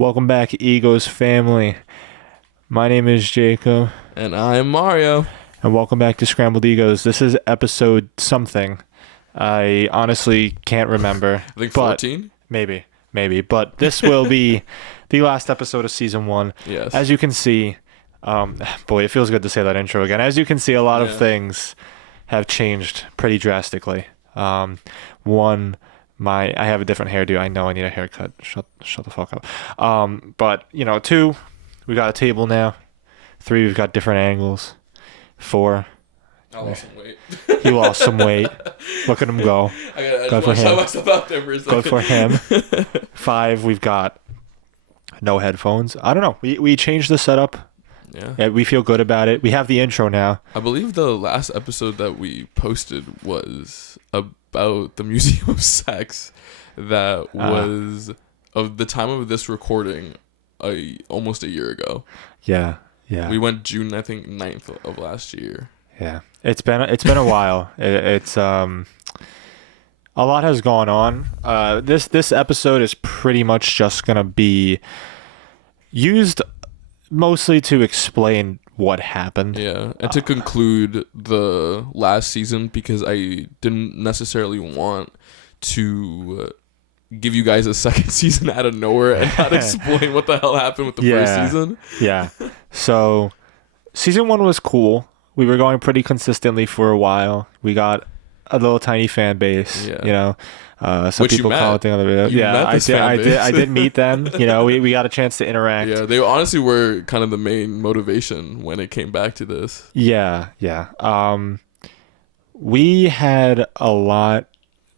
Welcome back, Egos family. My name is Jacob. And I'm Mario. And welcome back to Scrambled Egos. This is episode something. I honestly can't remember. I think 14? Maybe. But this will be the last episode of season 1. Yes. As you can see, boy, it feels good to say that intro again. As you can see, a lot of things have changed pretty drastically. One, I have a different hairdo. I know I need a haircut. Shut the fuck up. But, 2, we got a table now. 3, we've got different angles. 4, I lost some weight. he lost some weight. Look at him go. I just want to shout myself out there for a second. Good for him. 5, we've got no headphones. I don't know. We changed the setup. Yeah, we feel good about it. We have the intro now. I believe the last episode that we posted was about the Museum of Sex. That was of the time of this recording, almost a year ago. Yeah. We went June, I think, 9th of last year. Yeah, it's been a while. It's a lot has gone on. This episode is pretty much just gonna be used mostly to explain what happened. Yeah, and to conclude the last season, because I didn't necessarily want to give you guys a second season out of nowhere and not explain what the hell happened with the first season. Yeah. So, season 1 was cool. We were going pretty consistently for a while. We got a little tiny fan base. Yeah. Some Which people call it the other video. Yeah, I did meet them. We got a chance to interact. Yeah, they honestly were kind of the main motivation when it came back to this. Yeah. We had a lot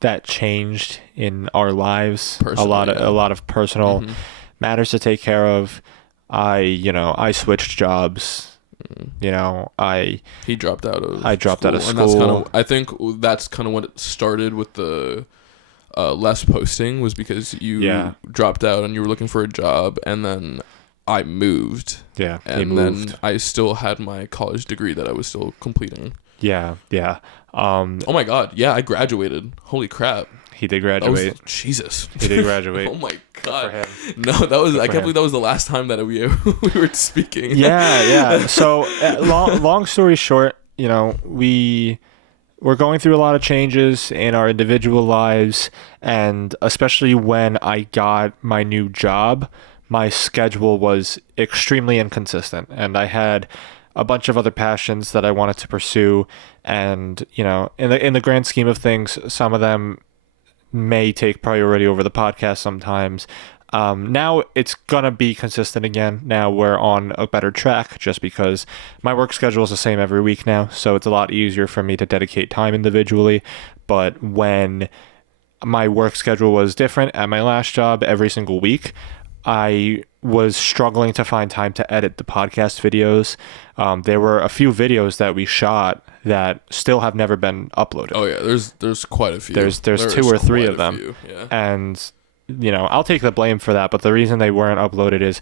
that changed in our lives. Personally, a lot of personal matters to take care of. I switched jobs. He dropped out of I dropped out of school. And I think that's kind of what it started with the less posting, was because you dropped out and you were looking for a job, and then I moved. Yeah, and then I still had my college degree that I was still completing. Yeah. Oh my god, yeah, I graduated. Holy crap. He did graduate. Jesus. He did graduate. Oh my god. No, I can't believe that was the last time that we were speaking. Yeah. So, long story short, we were going through a lot of changes in our individual lives, and especially when I got my new job, my schedule was extremely inconsistent, and I had a bunch of other passions that I wanted to pursue, and in the grand scheme of things, some of them may take priority over the podcast sometimes. Now it's gonna be consistent again. Now we're on a better track, just because my work schedule is the same every week now, so it's a lot easier for me to dedicate time individually. But when my work schedule was different at my last job every single week, I was struggling to find time to edit the podcast videos. There were a few videos that we shot that still have never been uploaded. Oh yeah, there's quite a few. There's 2 or 3 of them. Yeah. And I'll take the blame for that, but the reason they weren't uploaded is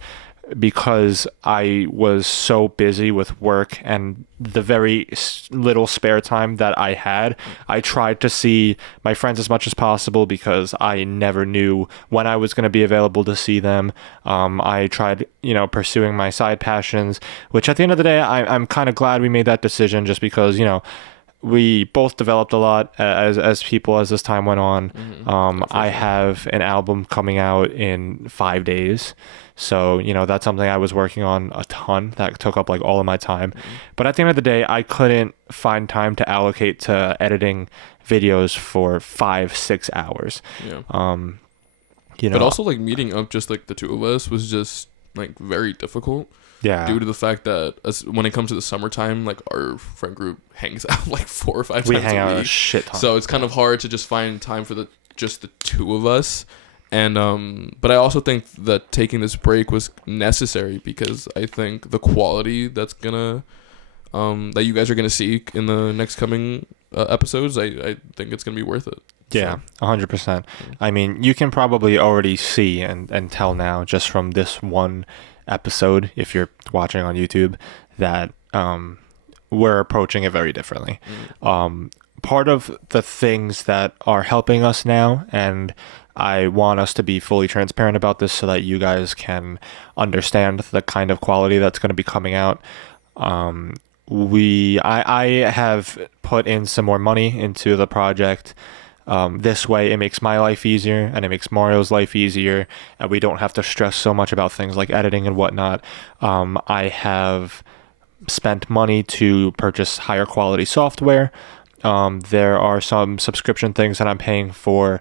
because I was so busy with work, and the very little spare time that I had, I tried to see my friends as much as possible, because I never knew when I was going to be available to see them. I tried, pursuing my side passions, which at the end of the day, I'm kind of glad we made that decision, just because, we both developed a lot as people as this time went on. I have an album coming out in 5 days. So, that's something I was working on a ton. That took up all of my time. But at the end of the day, I couldn't find time to allocate to editing videos for 5-6 hours. Yeah. But also meeting up just the 2 of us was just very difficult. Yeah. Due to the fact that when it comes to the summertime, our friend group hangs out 4 or 5 times a week. We hang out a shit ton. So it's kind of hard to just find time for just the 2 of us. And but I also think that taking this break was necessary, because I think the quality that's gonna that you guys are gonna see in the next coming episodes, I think it's gonna be worth it. Yeah, 100%. I mean, you can probably already see and tell now, just from this one episode, if you're watching on YouTube, that we're approaching it very differently. part of the things that are helping us now, and I want us to be fully transparent about this so that you guys can understand the kind of quality that's going to be coming out. I have put in some more money into the project. This way it makes my life easier and it makes Mario's life easier, and we don't have to stress so much about things like editing and whatnot. I have spent money to purchase higher quality software. There are some subscription things that I'm paying for.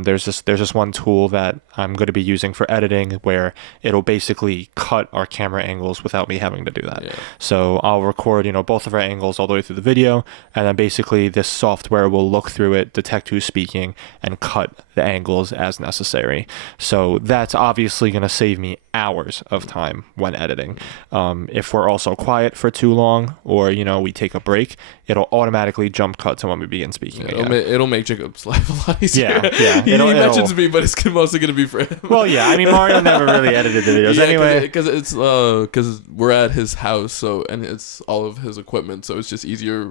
There's this one tool that I'm going to be using for editing where it'll basically cut our camera angles without me having to do that. Yeah. So I'll record, both of our angles all the way through the video, and then basically this software will look through it, detect who's speaking, and cut the angles as necessary. So that's obviously going to save me hours of time when editing. If we're also quiet for too long, or we take a break, it'll automatically jump cut to when we begin speaking again. It'll make Jacob's life a lot easier. Yeah. He mentions me, but it's mostly gonna be for him. Well, yeah. I mean, Mario never really edited the videos anyway. Because we're at his house, and it's all of his equipment, so it's just easier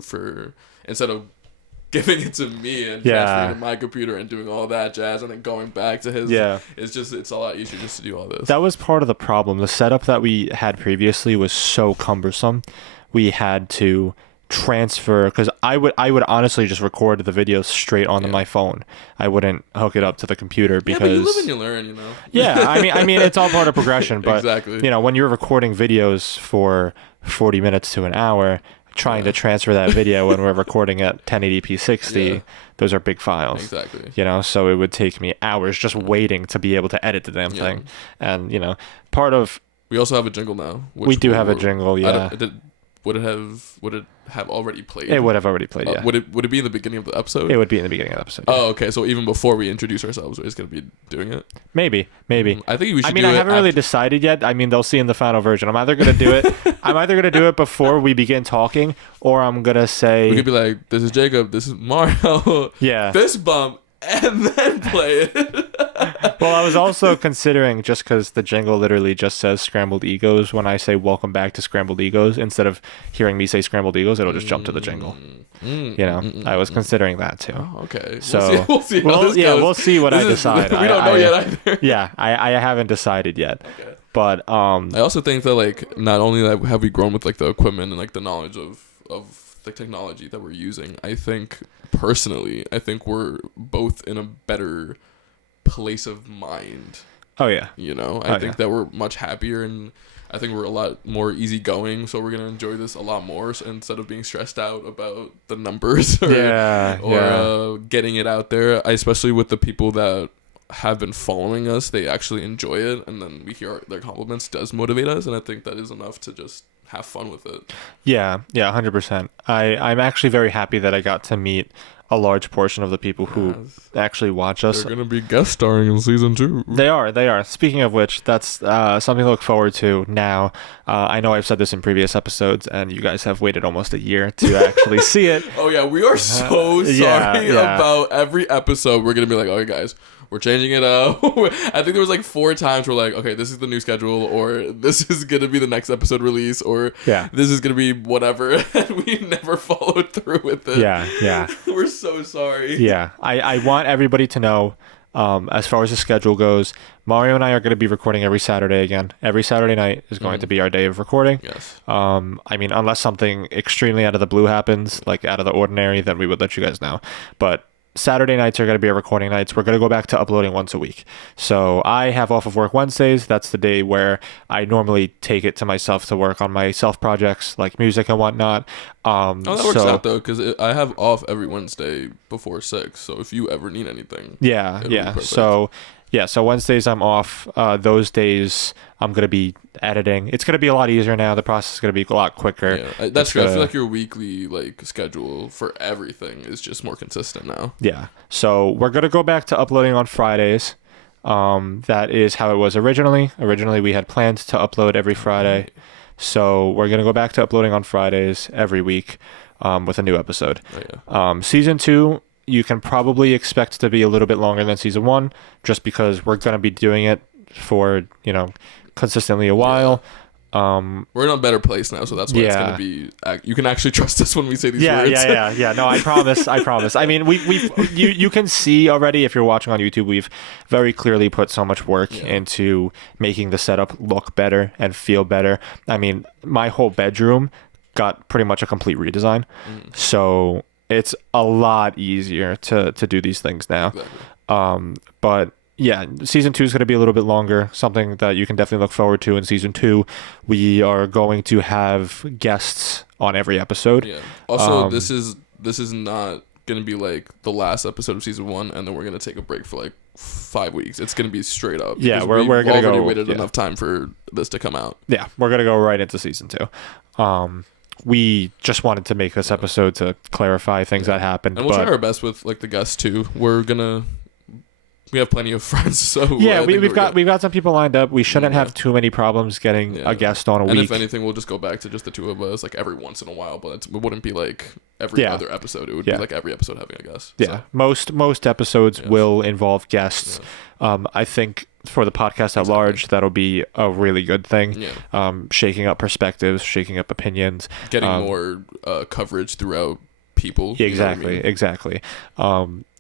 instead of giving it to me and transferring to my computer and doing all that jazz and then going back to his. Yeah. It's a lot easier just to do all this. That was part of the problem. The setup that we had previously was so cumbersome. We had to transfer, because I would honestly just record the videos straight onto my phone. I wouldn't hook it up to the computer because but you live and you learn, Yeah, I mean it's all part of progression, but exactly. When you're recording videos for 40 minutes to an hour, trying to transfer that video when we're recording at 1080p 60, those are big files. Exactly. So it would take me hours just waiting to be able to edit the damn thing. And part of we also have a jingle now. We do have a jingle, yeah. Would it have already played? It would have already played, yeah. Would it be in the beginning of the episode? It would be in the beginning of the episode. Oh, okay. So even before we introduce ourselves, we're just going to be doing it? Maybe. I think we should I haven't really decided yet. I mean, they'll see in the final version. I'm either going to do it before we begin talking, or I'm going to say... We could be like, this is Jacob, this is Mario. Yeah. Fist bump, and then play it. Well, I was also considering, just because the jingle literally just says Scrambled Egos, when I say welcome back to Scrambled Egos, instead of hearing me say Scrambled Egos, it'll just jump to the jingle. I was considering that too. Oh, okay. So we'll see how this goes. We'll see what I decide. We don't know yet either. Yeah, I haven't decided yet. Okay. But I also think that not only have we grown with the equipment and the knowledge of the technology that we're using, I think personally, we're both in a better place of mind. Oh yeah. I think that we're much happier, and I think we're a lot more easygoing, so we're gonna enjoy this a lot more, instead of being stressed out about the numbers or getting it out there. Especially with the people that have been following us, they actually enjoy it, and then we hear their compliments does motivate us, and I think that is enough to just have fun with it. Yeah 100%. I'm actually very happy that I got to meet a large portion of the people who actually watch us. They're going to be guest starring in season 2. They are. Speaking of which, that's something to look forward to now. I know I've said this in previous episodes, and you guys have waited almost a year to actually see it. Oh, yeah. We are so sorry about every episode. We're going to be like, okay, guys, we're changing it up. I think there was 4 times we're like, okay, this is the new schedule, or this is going to be the next episode release, or this is going to be whatever. And we never followed through with it. Yeah. We're so sorry. Yeah. I want everybody to know, as far as the schedule goes, Mario and I are going to be recording every Saturday again. Every Saturday night is going to be our day of recording. Yes. I mean, unless something extremely out of the blue happens, out of the ordinary, then we would let you guys know. But Saturday nights are going to be our recording nights. We're going to go back to uploading once a week. So I have off of work Wednesdays. That's the day where I normally take it to myself to work on my self projects like music and whatnot. That works out though, because I have off every Wednesday before 6. So if you ever need anything, yeah. So Wednesdays I'm off. Those days I'm going to be editing. It's going to be a lot easier now. The process is going to be a lot quicker. Yeah, that's true. I feel like your weekly schedule for everything is just more consistent now. Yeah. So we're going to go back to uploading on Fridays. That is how it was originally. Originally we had planned to upload every Friday. So we're going to go back to uploading on Fridays every week with a new episode. Oh, yeah. Season 2, you can probably expect to be a little bit longer than season 1, just because we're going to be doing it for, consistently a while. We're in a better place now, so that's why it's gonna be. You can actually trust us when we say these words. Yeah. No, I promise. I mean, you can see already if you're watching on YouTube, we've very clearly put so much work into making the setup look better and feel better. I mean, my whole bedroom got pretty much a complete redesign, so it's a lot easier to do these things now. Exactly. But yeah, season 2 is going to be a little bit longer, something that you can definitely look forward to in season 2. We are going to have guests on every episode. Yeah. Also, this is not going to be like the last episode of season 1, and then we're going to take a break for like 5 weeks. It's going to be straight up. Yeah, we're going to go. Waited enough time for this to come out. Yeah, we're going to go right into season 2. We just wanted to make this episode to clarify things that happened. And we'll try our best with like the guests too. We have plenty of friends, so yeah, we've got some people lined up. We shouldn't have too many problems getting a guest on a week. And if anything, we'll just go back to just the two of us, like every once in a while. But it wouldn't be like every other episode. It would be like every episode having a guest. Yeah, so. most episodes will involve guests. Yeah. I think for the podcast at large, that'll be a really good thing. Yeah. Shaking up perspectives, shaking up opinions, getting more coverage throughout people. Exactly.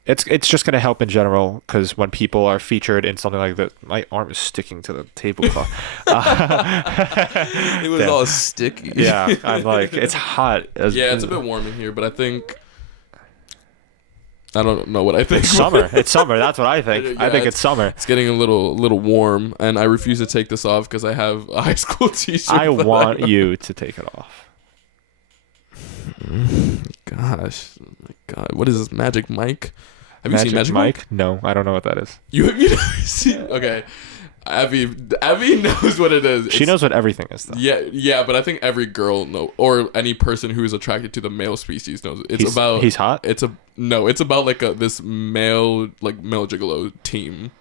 It's just going to help in general, because when people are featured in something like that, my arm is sticking to the tablecloth. It was all sticky. Yeah, I'm like, it's hot. It's a bit warm in here, but I don't know what I think. It's summer. That's what I think. I think it's summer. It's getting a little warm, and I refuse to take this off because I have a high school t-shirt. I want you to take it off. Gosh, oh my God, what is this, Magic Mike? Have you seen Magic Mike? No, I don't know what that is. You never seen? Okay, Abby knows what it is. She knows what everything is, though. Yeah, but I think every girl or any person who is attracted to the male species knows. He's hot. It's about like this male gigolo team.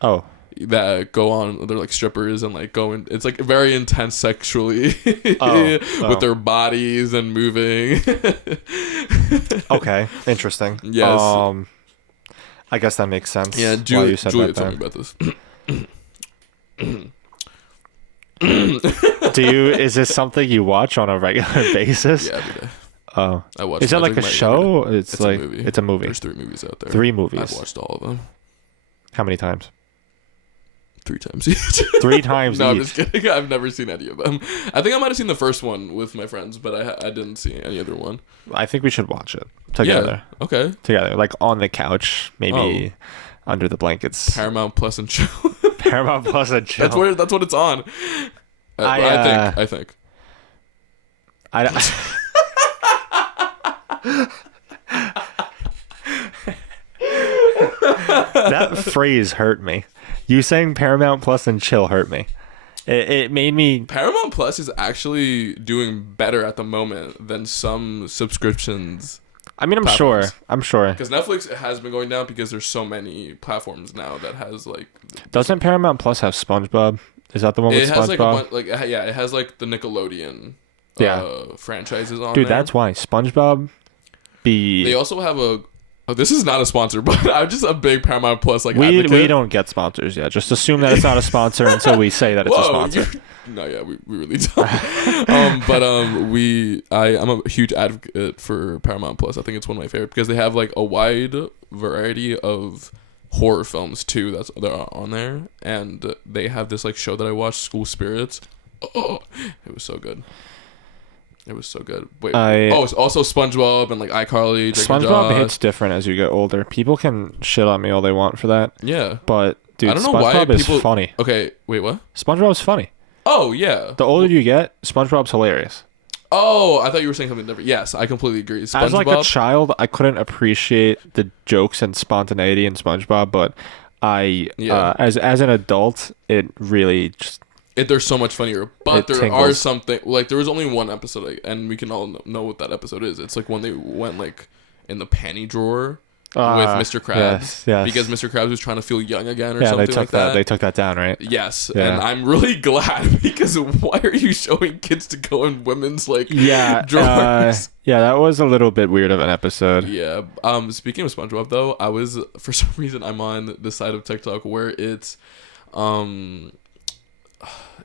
Oh. That go on, they're like strippers and like going. It's like very intense sexually with their bodies and moving. Okay, interesting. Yes. I guess that makes sense. Yeah, Julia told me about this. Is this something you watch on a regular basis? Yeah, every day. Oh, I watch. Is that like a show? It's like a movie. It's a movie. There's 3 movies out there. 3 movies. I've watched all of them. How many times? 3 times each. 3 times no, each. I'm just kidding. I've never seen any of them. I think I might have seen the first one with my friends, but I didn't see any other one. I think we should watch it together. Yeah, okay. Together, like on the couch, maybe under the blankets. Paramount Plus and chill. Paramount Plus and chill. That's what it's on. I think. That phrase hurt me. You saying Paramount Plus and chill hurt me. It made me. Paramount Plus is actually doing better at the moment than some subscriptions. I mean, I'm sure. Because Netflix has been going down because there's so many platforms now that has like. Doesn't Paramount Plus have SpongeBob? Is that the one with SpongeBob? It has like the Nickelodeon franchises on Dude, there. that's why SpongeBob. They also have a. Oh, this is not a sponsor, but I'm just a big Paramount Plus advocate. We don't get sponsors yet. Just assume that it's not a sponsor until we say that it's a sponsor. We really don't. I'm a huge advocate for Paramount Plus. I think it's one of my favorite because they have like a wide variety of horror films too that are on there, and they have this like show that I watched, School Spirits. Oh, it was so good. It was so good. Wait. It's also SpongeBob and like iCarly. SpongeBob hits different as you get older. People can shit on me all they want for that. Yeah. But dude, I don't know SpongeBob why is funny. Okay, wait, what? SpongeBob's funny. Oh yeah. The older you get, SpongeBob's hilarious. Oh, I thought you were saying something different. Yes, I completely agree. SpongeBob, as like a child, I couldn't appreciate the jokes and spontaneity in SpongeBob, but as an adult, it really just. They're so much funnier, but there are something like there was only one episode, and we can all know what that episode is. It's like when they went like in the panty drawer with Mr. Krabs, yes. because Mr. Krabs was trying to feel young again or something like that. They took that down, right? Yes, and I'm really glad because why are you showing kids to go in women's like drawers? That was a little bit weird of an episode. Yeah. Speaking of SpongeBob, though, I was for some reason I'm on the side of TikTok where it's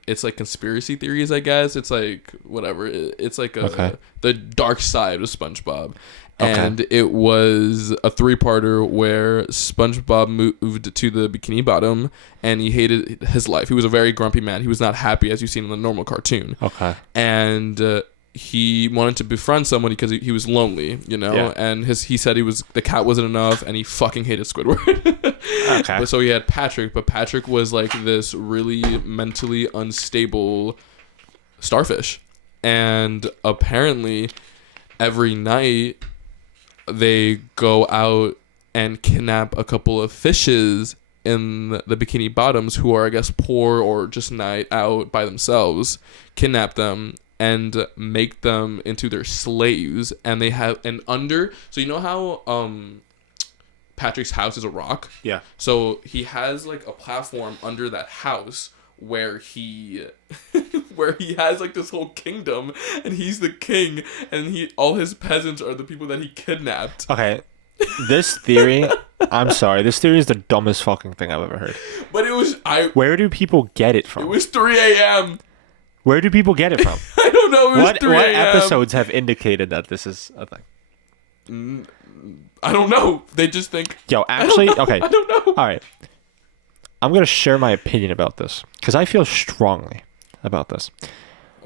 it's like conspiracy theories, I guess. It's like whatever. It's like Okay. the dark side of SpongeBob. Okay. And it was a 3-parter where SpongeBob moved to the Bikini Bottom and he hated his life. He was a very grumpy man. He was not happy as you've seen in the normal cartoon. Okay. And he wanted to befriend somebody because he was lonely, you know. Yeah. And he said the cat wasn't enough, and he fucking hated Squidward. Okay. But so he had Patrick, but Patrick was like this really mentally unstable starfish, and apparently every night they go out and kidnap a couple of fishes in the Bikini Bottoms who are, I guess, poor or just night out by themselves, kidnap them and make them into their slaves. And they have so you know how Patrick's house is a rock? Yeah. So he has like a platform under that house where he has like this whole kingdom, and he's the king, and all his peasants are the people that he kidnapped. Okay. This theory, I'm sorry, this theory is the dumbest fucking thing I've ever heard. But Where do people get it from? It was 3 a.m. Where do people get it from? I don't know. It was 3 What a.m. episodes have indicated that this is a thing? I don't know. They just think. Yo, actually, okay. I don't know. All right. I'm going to share my opinion about this because I feel strongly about this.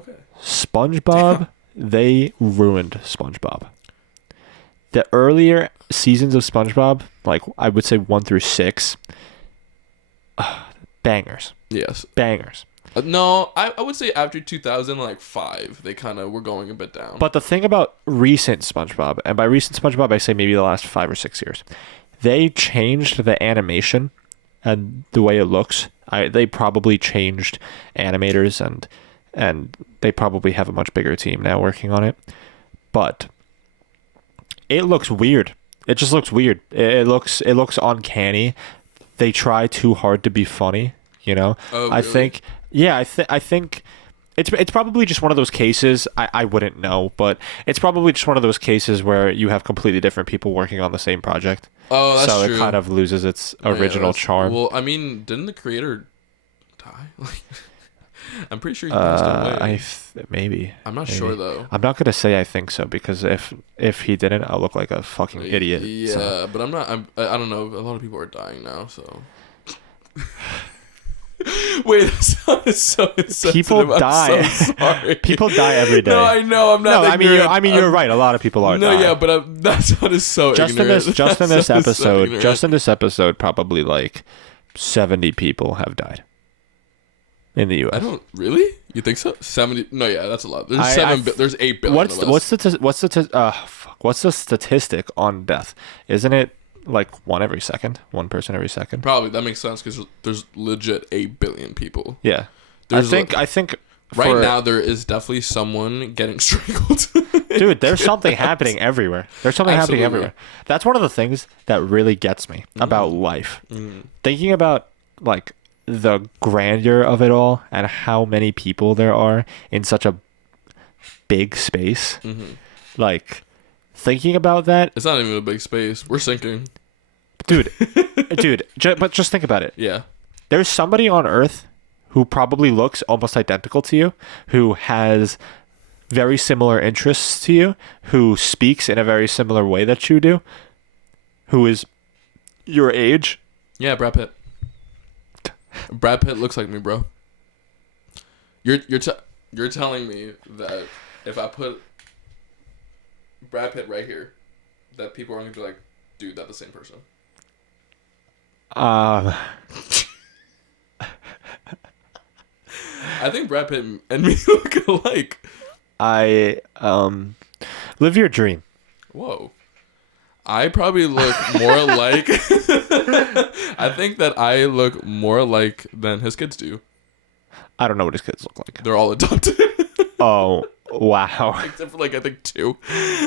Okay. SpongeBob, they ruined SpongeBob. The earlier seasons of SpongeBob, like I would say 1 through 6, bangers. Yes. Bangers. No, I would say after 2005, they kind of were going a bit down. But the thing about recent SpongeBob, and by recent SpongeBob, I say maybe the last 5 or 6 years, they changed the animation and the way it looks. They probably changed animators, and they probably have a much bigger team now working on it. But it looks weird. It just looks weird. It looks uncanny. They try too hard to be funny, you know? Oh, really? I think I think it's probably just one of those cases. I wouldn't know, but it's probably just one of those cases where you have completely different people working on the same project. Oh, that's so true. it kind of loses its original charm. Well, I mean, didn't the creator die? Like, I'm pretty sure he passed away. Maybe. I'm not maybe. sure though. I'm not gonna say I think so because if he didn't, I'll look like a fucking idiot. Yeah, so. but I'm not. I don't know. A lot of people are dying now, so. Wait, that sounded so insensitive. People die. I'm so sorry. People die every day. No, I know. I'm not. No, ignorant. I mean, you're right. A lot of people are. No, dying. yeah, but that sounded so just ignorant. in this episode, probably like 70 people have died in the U.S. I don't really. You think so? 70? No, yeah, that's a lot. There's there's 8 billion. What's the statistic on death? Isn't it like one person every second? Probably that makes sense because there's legit 8 billion people. Yeah, There's I think right now there is definitely someone getting strangled. Dude, there's something happening everywhere. There's something Absolutely. happening everywhere. That's one of the things that really gets me about life. Thinking about like the grandeur of it all and how many people there are in such a big space. Like thinking about that, It's not even a big space. We're sinking. dude. But just think about it. Yeah. There's somebody on Earth who probably looks almost identical to you, who has very similar interests to you, who speaks in a very similar way that you do, who is your age. Yeah, Brad Pitt. Brad Pitt looks like me, bro. You're telling me that if I put Brad Pitt right here, that people aren't gonna be like, dude, that's the same person. I think Brad Pitt and me look alike. Live your dream. Whoa. I probably look more alike. I think that I look more alike than his kids do. I don't know what his kids look like. They're all adopted. Oh, wow. Except for like I think 2.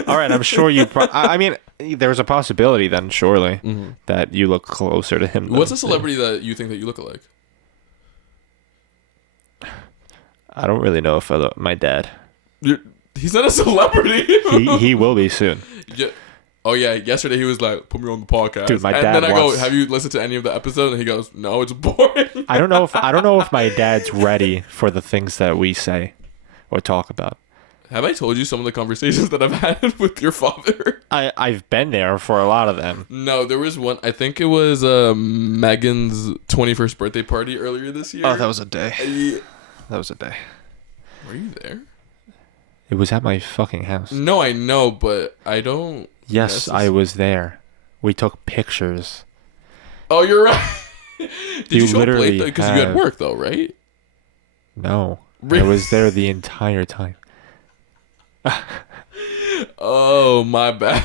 All right, I'm sure you. I mean, there's a possibility then, surely, that you look closer to him. What's a celebrity that you think that you look alike? I don't really know if my dad. He's not a celebrity. He will be soon. Yeah. Oh yeah, yesterday he was like, "Put me on the podcast." Dude, my and dad then I wants- go, "Have you listened to any of the episodes?" And he goes, "No, it's boring." I don't know if my dad's ready for the things that we say or talk about. Have I told you some of the conversations that I've had with your father? I've been there for a lot of them. No, there was one. I think it was Megan's 21st birthday party earlier this year. Oh, that was a day. Yeah. That was a day. Were you there? It was at my fucking house. No, I know, but I don't. Yes, I was there. We took pictures. Oh, you're right. Did you show up literally late because you had work though, right? No. Really? I was there the entire time. Oh, my bad.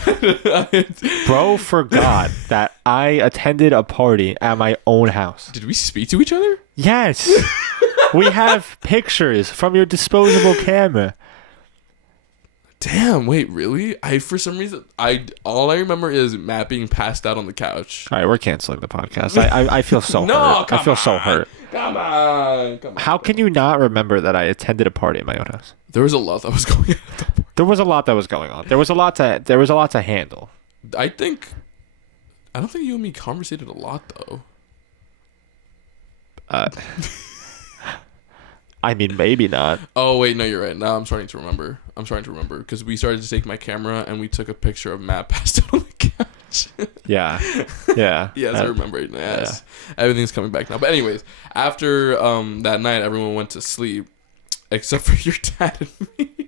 Bro forgot that I attended a party at my own house. Did we speak to each other? Yes. We have pictures from your disposable camera. Damn, wait, really? For some reason all I remember is Matt being passed out on the couch. All right, we're canceling the podcast. I feel so hurt. I feel so hurt. Come on. How can you not remember that I attended a party at my own house? There was a lot that was going on. There was a lot that was going on. There was a lot to handle. I don't think you and me conversated a lot though. I mean, maybe not. Oh wait, no, you're right. Now I'm starting to remember because we started to take my camera and we took a picture of Matt passed out on the couch. Yeah. Yes, I remember it. Yes, everything's coming back now. But anyways, after that night, everyone went to sleep except for your dad and me.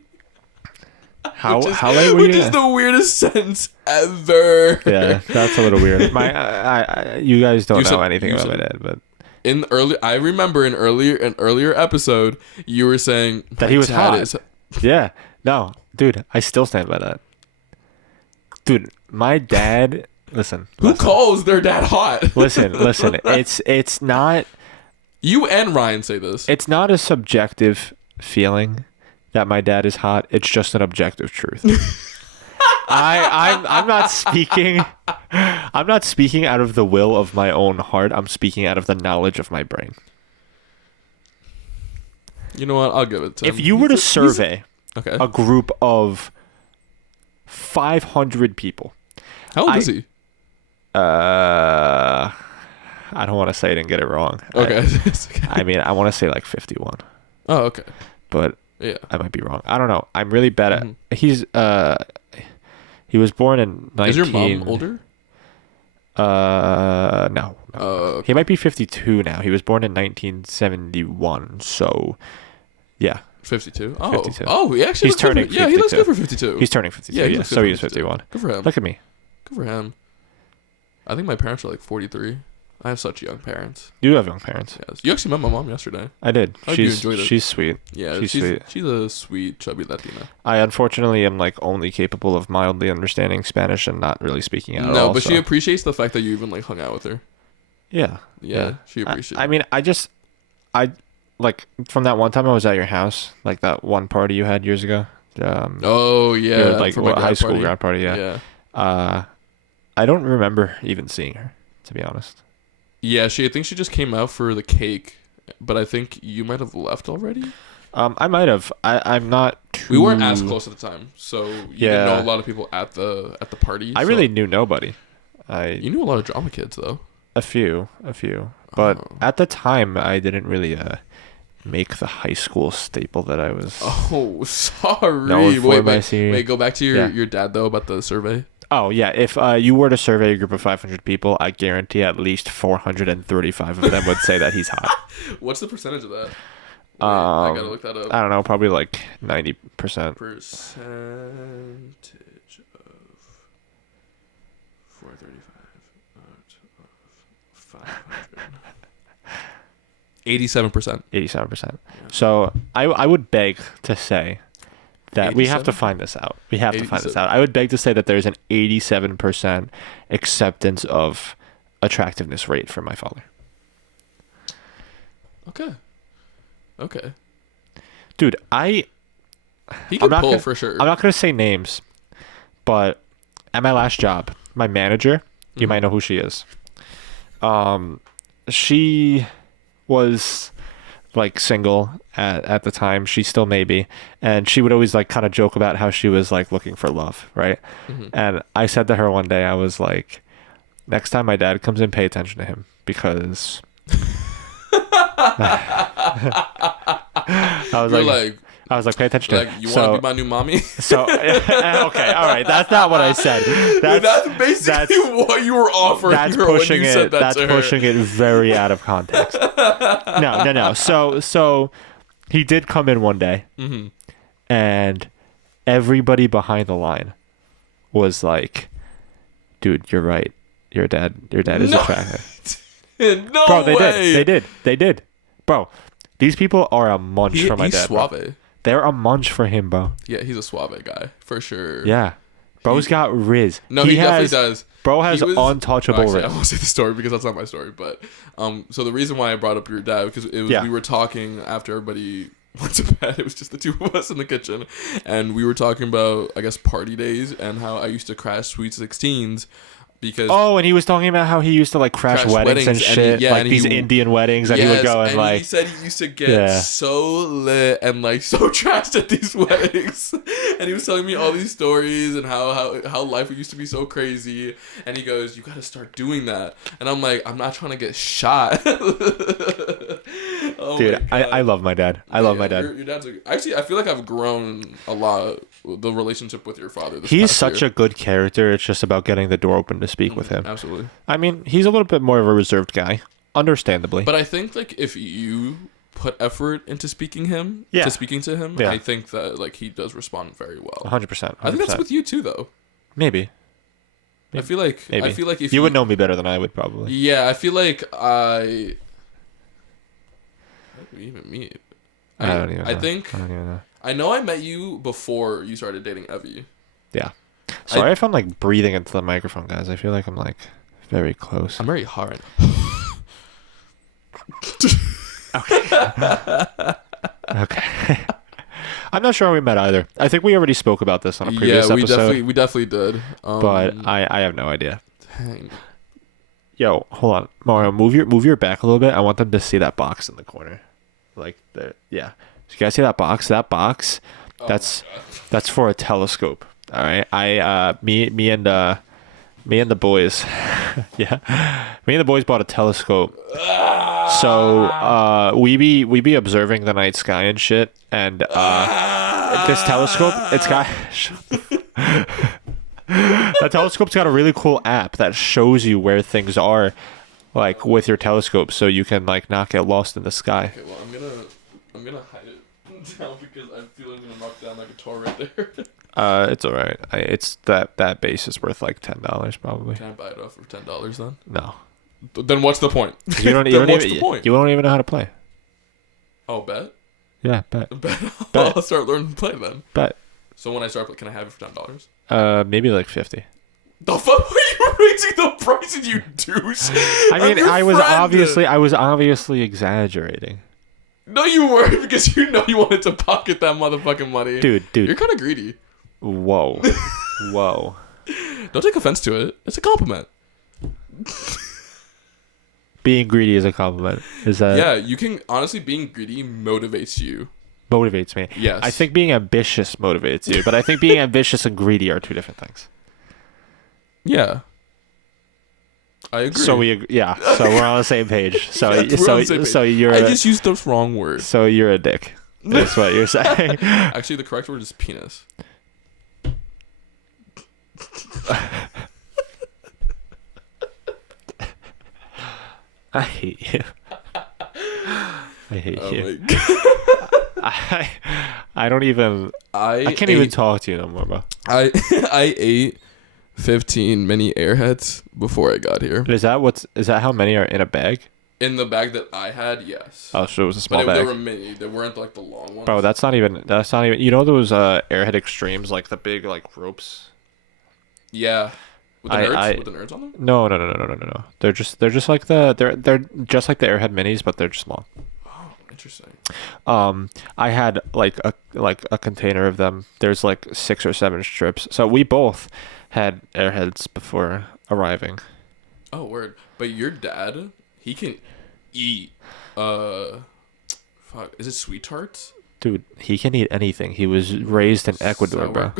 How late were you? Which is the weirdest sentence ever. Yeah, that's a little weird. You guys don't know anything about my said- dad, but I remember in an earlier episode, you were saying that he was "My dad hot. is-" Yeah, no, dude, I still stand by that. Dude, my dad. Listen. Who calls their dad hot? Listen. It's not. You and Ryan say this. It's not a subjective feeling that my dad is hot. It's just an objective truth. I'm not speaking. I'm not speaking out of the will of my own heart. I'm speaking out of the knowledge of my brain. You know what? I'll give it to him. If you were to survey okay, a group of 500 people, how old is he? I don't want to say it and get it wrong. Okay. I mean, I want to say like 51, Oh, okay. but Yeah. I might be wrong. I don't know. I'm really bad at. Mhm. He was born in 19. Is your mom older? No. Oh, okay. He might be 52 now. He was born in 1971. So, yeah. 52. Oh, 52. Oh, he actually. He's looks good turning for, yeah, he looks 52. good for 52. He's turning 52. Yeah, Yeah, he looks good so for he is 52. 51. Good for him. Look at me. Good for him. I think my parents are like 43. I have such young parents. You have young parents. Yes. You actually met my mom yesterday. I did. Hope you enjoyed it. She's sweet. Yeah, She's sweet. She's a sweet, chubby Latina. I unfortunately am like only capable of mildly understanding Spanish and not really speaking it at all. No, but so. she appreciates the fact that you even like hung out with her. Yeah. Yeah, she appreciates. I mean, I like from that one time I was at your house, like that one party you had years ago. Oh yeah, your, like for my high grad school party. grad party. Yeah. I don't remember even seeing her, to be honest. Yeah, I think she just came out for the cake, but I think you might have left already. I might have. I'm not too. We weren't as close at the time, so you didn't know a lot of people at the party. I really knew nobody. You knew a lot of drama kids though. A few, but at the time I didn't really make the high school staple that I was. Oh, sorry. known for my senior- Wait. Go back to your dad though about the survey. Oh yeah, if you were to survey a group of 500 people, I guarantee at least 435 of them would say that he's hot. What's the percentage of that? Wait, I gotta look that up. I don't know, probably like 90%. Percentage of 435 out of 500. 87%. 87%. So I would beg to say that we have to 87? find this out. We have to find this 87. out. I would beg to say that there's an 87% acceptance of attractiveness rate for my father. Okay. Dude, He I'm could not pull gonna- for sure. I'm not going to say names, but at my last job, my manager, you might know who she is. She was like single at the time. She still may be, and she would always like kind of joke about how she was like looking for love, right? And I said to her one day, I was like, next time my dad comes in, pay attention to him, because I was like, pay attention to him. You want to be my new mommy? So okay, all right, that's not what I said. That's basically what you were offering that's her pushing when you it, said that that's to her. pushing it very out of context. No. So he did come in one day, and everybody behind the line was like, "Dude, you're right. Your dad is attractive." No Bro, way. They did. Bro, these people are a munch for my dad. He's suave. Bro. They're a munch for him, bro. Yeah, he's a suave guy for sure. Yeah, bro's got riz. No, he definitely does. Bro has untouchable riz. I won't say the story because that's not my story. But so the reason why I brought up your dad, because it was we were talking after everybody went to bed. It was just the two of us in the kitchen, and we were talking about, I guess, party days and how I used to crash Sweet 16s. Because and he was talking about how he used to like crash weddings and shit, like these Indian weddings that he would go and like. He said he used to get so lit and like so trashed at these weddings, and he was telling me all these stories and how life used to be so crazy. And he goes, "You got to start doing that." And I'm like, "I'm not trying to get shot." Dude, I love my dad. I love my dad. Your dad's actually, I feel like I've grown a lot the relationship with your father. He's such a good character. It's just about getting the door open to speak with him. Absolutely. I mean, he's a little bit more of a reserved guy, understandably. But I think like if you put effort into speaking to him, I think that like he does respond very well. 100%. I think that's with you too, though. Maybe. I feel like if you would know me better than I would probably. Yeah, I feel like how did we even meet? I don't even know. I think I don't even know. I know I met you before you started dating Evie. Yeah. Sorry if I'm like breathing into the microphone, guys. I feel like I'm like very close. I'm very hard. Okay. I'm not sure how we met either. I think we already spoke about this on a previous episode. We definitely did. But I have no idea. Dang. Yo, hold on, Mario. Move your back a little bit. I want them to see that box in the corner, like the So you guys see that box? That box. That's for a telescope. All right. Me and the boys. Me and the boys bought a telescope. So we be observing the night sky and shit. And this telescope, it's got. The telescope's got a really cool app that shows you where things are, like with your telescope, so you can like not get lost in the sky. Okay, well I'm gonna hide it down because I feel I'm gonna knock down like a tour right there. It's alright. It's that base is worth like $10 probably. Can I buy it off for $10 then? No. Then what's the point? You don't even know how to play. Oh, bet? Yeah, bet. I'll start learning to play then. Bet. So when I start, can I have it for $10? Maybe like 50. The fuck were you raising the prices, you douche? I mean, I was obviously exaggerating. No, you weren't, because you wanted to pocket that motherfucking money. Dude. You're kind of greedy. Whoa. Don't take offense to it. It's a compliment. Being greedy is a compliment. Is that? Yeah, you can honestly, being greedy motivates you. Motivates me. Yes. I think being ambitious motivates you, but I think being ambitious and greedy are two different things. Yeah. I agree. So we're on the same page. So on the same page. So you're. I just used those wrong words. So you're a dick. That's what you're saying. Actually, the correct word is penis. I hate you. I hate you. My God. I don't even. I can't even talk to you no more, bro. I ate 15 mini Airheads before I got here. Is that how many are in a bag? In the bag that I had, yes. Oh, so it was a small bag. They were mini. They weren't like the long ones. Bro, that's not even. You know those Airhead Extremes, like the big like ropes. Yeah. With the nerds? With the nerds on them? No. They're just like they're just like the Airhead Minis, but they're just small. Oh, interesting. I had like a container of them. There's like 6 or 7 strips. So we both had Airheads before arriving. Oh, word. But your dad, he can eat Fuck, is it sweet tarts? Dude, he can eat anything. He was raised in Ecuador, Sour- bro.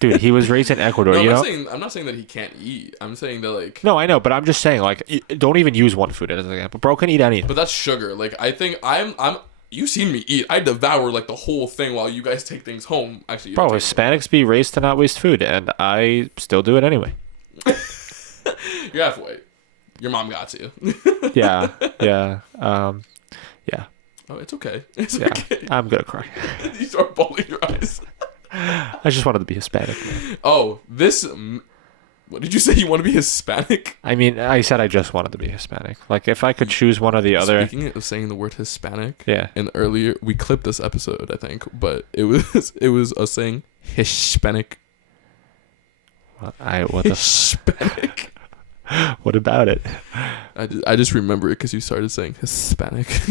Dude, he was raised in Ecuador. No, you know. I'm not saying that he can't eat. I'm saying that like. No, I know, but I'm just saying, like, don't even use one food as an example. Bro can eat anything. But that's sugar. Like, I think I'm. You seen me eat. I devour like the whole thing while you guys take things home. Actually, you Bro, don't take Hispanics be raised to not waste food, and I still do it anyway. You're halfway. Your mom got to. Yeah. Yeah. Yeah. Oh, it's okay. It's Yeah. okay. I'm gonna cry. You start bawling your eyes. I just wanted to be Hispanic, man. Oh, what did you say? You want to be Hispanic? I mean, I said I just wanted to be Hispanic. Like, if I could choose one or the other. Speaking of saying the word Hispanic, Yeah. and earlier we clipped this episode, I think, but it was us saying Hispanic. What the? Hispanic. What about it? I just remember it because you started saying Hispanic.